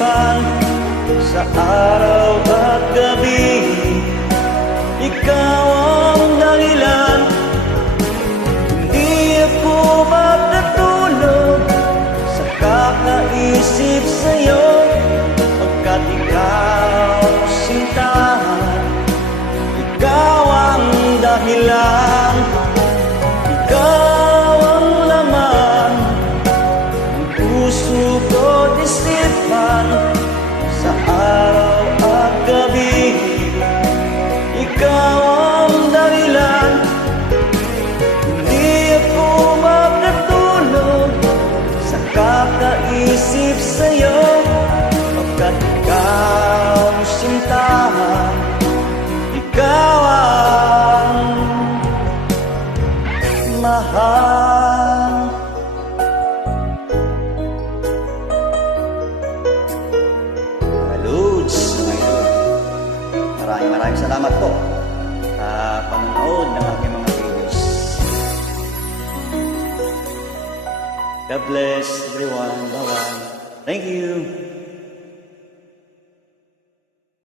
isipan sa araw at gabi. Ikaw ang dahilan, hindi ako makatulog sa kakaisip sa'yo, pagkat ikaw sintahan, ikaw ang dahilan, ikaw ang laman ng puso ko't isipan sa araw at gabi. Ikaw ang dahilan, hindi ako makatulog sa kakaisip sa'yo, pagkat ikaw sintahan, ikaw ang mahal. Lods, maraming salamat po sa panonood ng aking mga videos. God bless everyone. Bye-bye. Thank you.